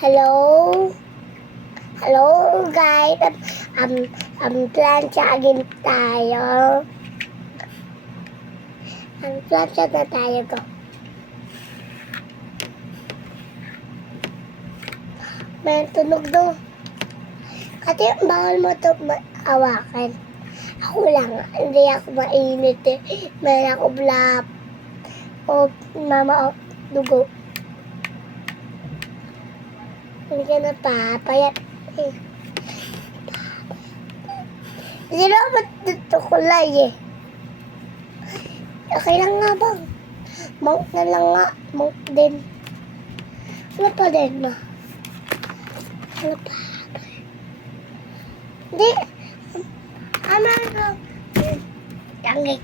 Hello? Hello guys, plancha again tayo. Plancha na tayo ko. May tunog do. Kasi bawal mo ito hawakan. Ako lang, hindi ako mainit eh. Mayroon ako blap. O mama o dugo. Hindi ka na papayat eh. Hindi na ako matutukulay eh. Okay lang nga bang? Monk na lang nga. Monk din. Ano pa din ma? Ano pa? Hindi. Ano ito? Tangit.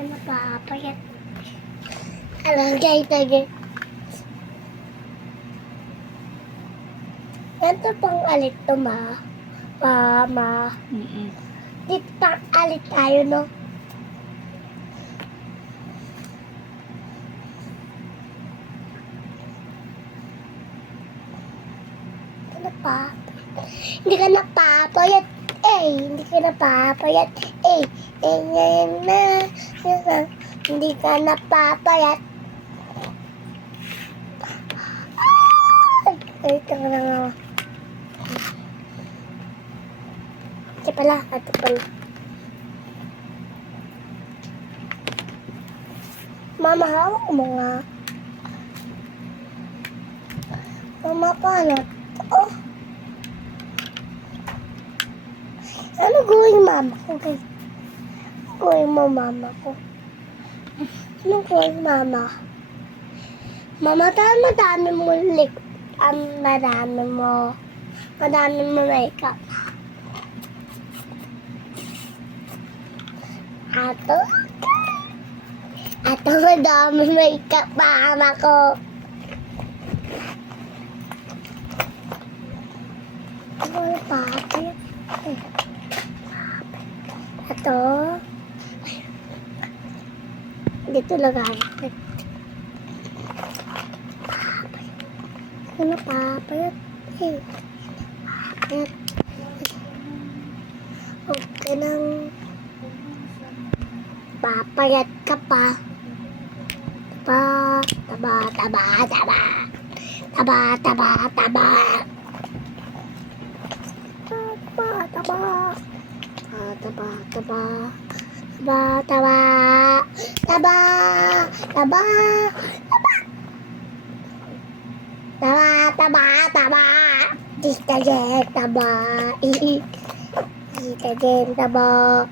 Ano pa? Papayat. Alam guys, tagay. Ito pang alit to ma. Ma. Dito pang alit tayo no. Ano pa? Hindi ka napapayat. Hindi ka napapayat. Ngayon na. Hindi ka napapayat. Ito na nga. Ito pala. Mama, hawak mo nga. Mama, paano? Oh. Ano gawin mama ko? Gawin mo mama ko. Anong gawin mama? Mama, madami mo lik. Madami mo makeup. Ato, madami makeup mama ko. Ano pa? Ato. Dito lagay. Ano papayat? Papayat. Okay nang papayat ka pa. Taba. Tita Jen, taba. Tita Jen, taba.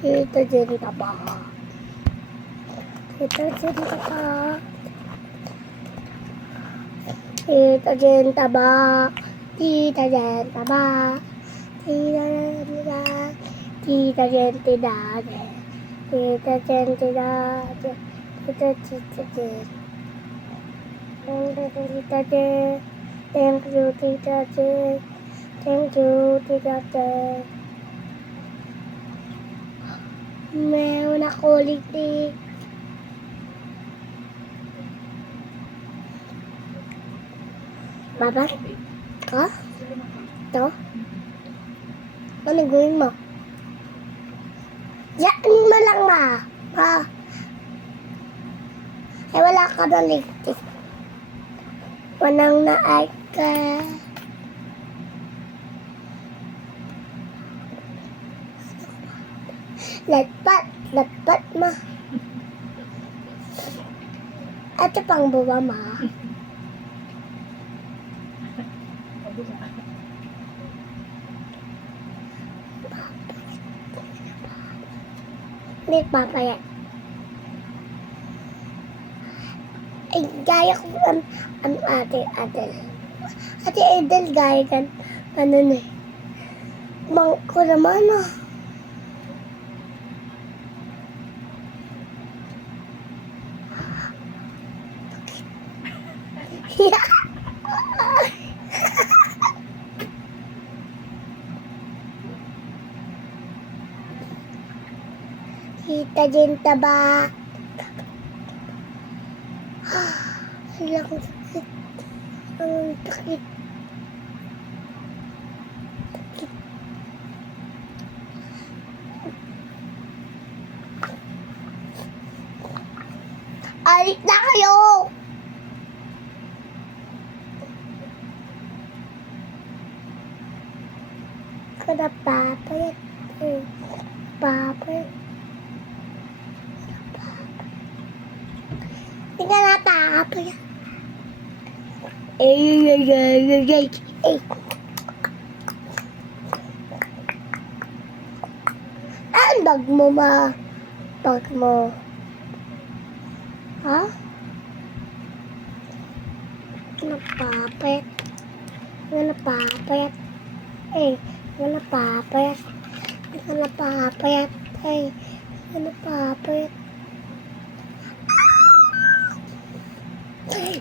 Tita Jen, taba. Tita Jen, taba. Tita Jen, taba. Tita Jen, taba. Tita Jen, taba. Tita Jen, tidade. Tita Jen, tidade. Tita Jen. Tita Jen. Thank you, Tita Jen. Thank you, Tita Jen. Meron ako ulit eh. Baba? Ka? Ito? Ano gawin mo? Yan mo lang ma. Wala ka na ligtis. Wanang naay ka. Latpat ma. Ito pang buwa ma. Hindi papayat. Gaya ko ate Edel gaya kan ano na eh. Ko naman Tita Jen, taba. Wala akong sakit. Ang sakit. Sakit. Alis na kayo! Kada papayat. Papayat. Hindi ka natapayat. Ay. Ang bag mo ma. Bag mo. Ha? Napapayat. Napapayat. Eh. Napapayat. Napapayat. Ay. Napapayat.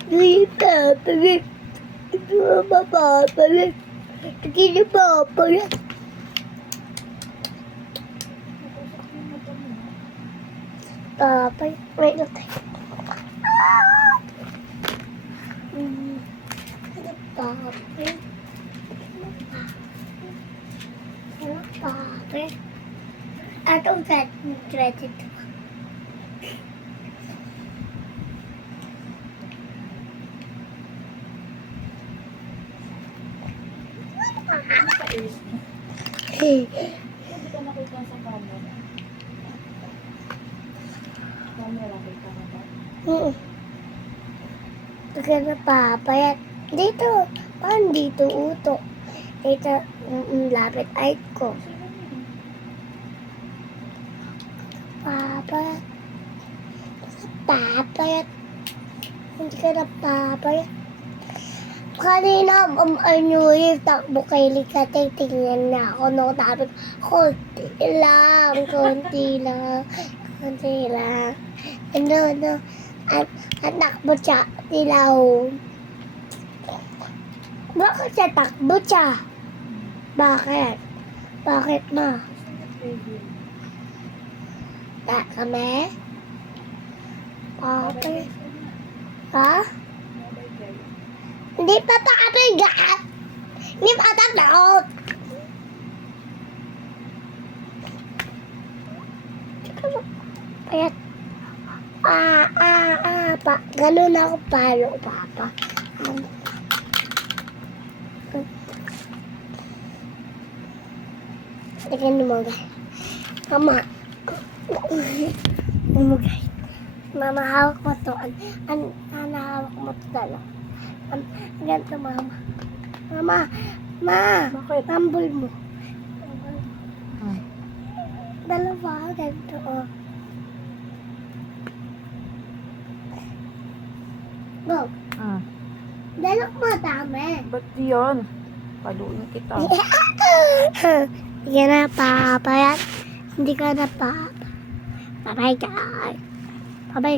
Hindi papayat. Hindi mapapayat. Hindi napapayat. Papayat. Wait lang tayo. Napapayat. Napapayat. Atong 22. Hindi ka nakita sa camera. Camera, kita ka ba? Kasi napapayat. Dito. Paano dito uto? Dito, lapit ay ko. Papayat. Papayat. Hindi ka napapayat. Kanina, ano yung takbo kay Lika, tingnan na ako, no, sabi ko, konti lang. Ano, at takbo siya, dilaw. Bakit siya takbo siya? Bakit? Bakit ma? Kami? Okay. Ha? Hindi pa pakabigat. Hindi pa takot. Payat. Ganun ako palo, papa. Tignan mo, guys. Mama. Umugay. Mama, hawak mo to. Hawak mo to dala. Ganito, mama. Bakit? Tambol mo. Ah. Dalawa, ganito, oh. Go. Ah. Dalak mo, dami. Ba't yun? Paluin kita. Hindi ka na papayat. Hindi ka na papayat. Babay ka. Babay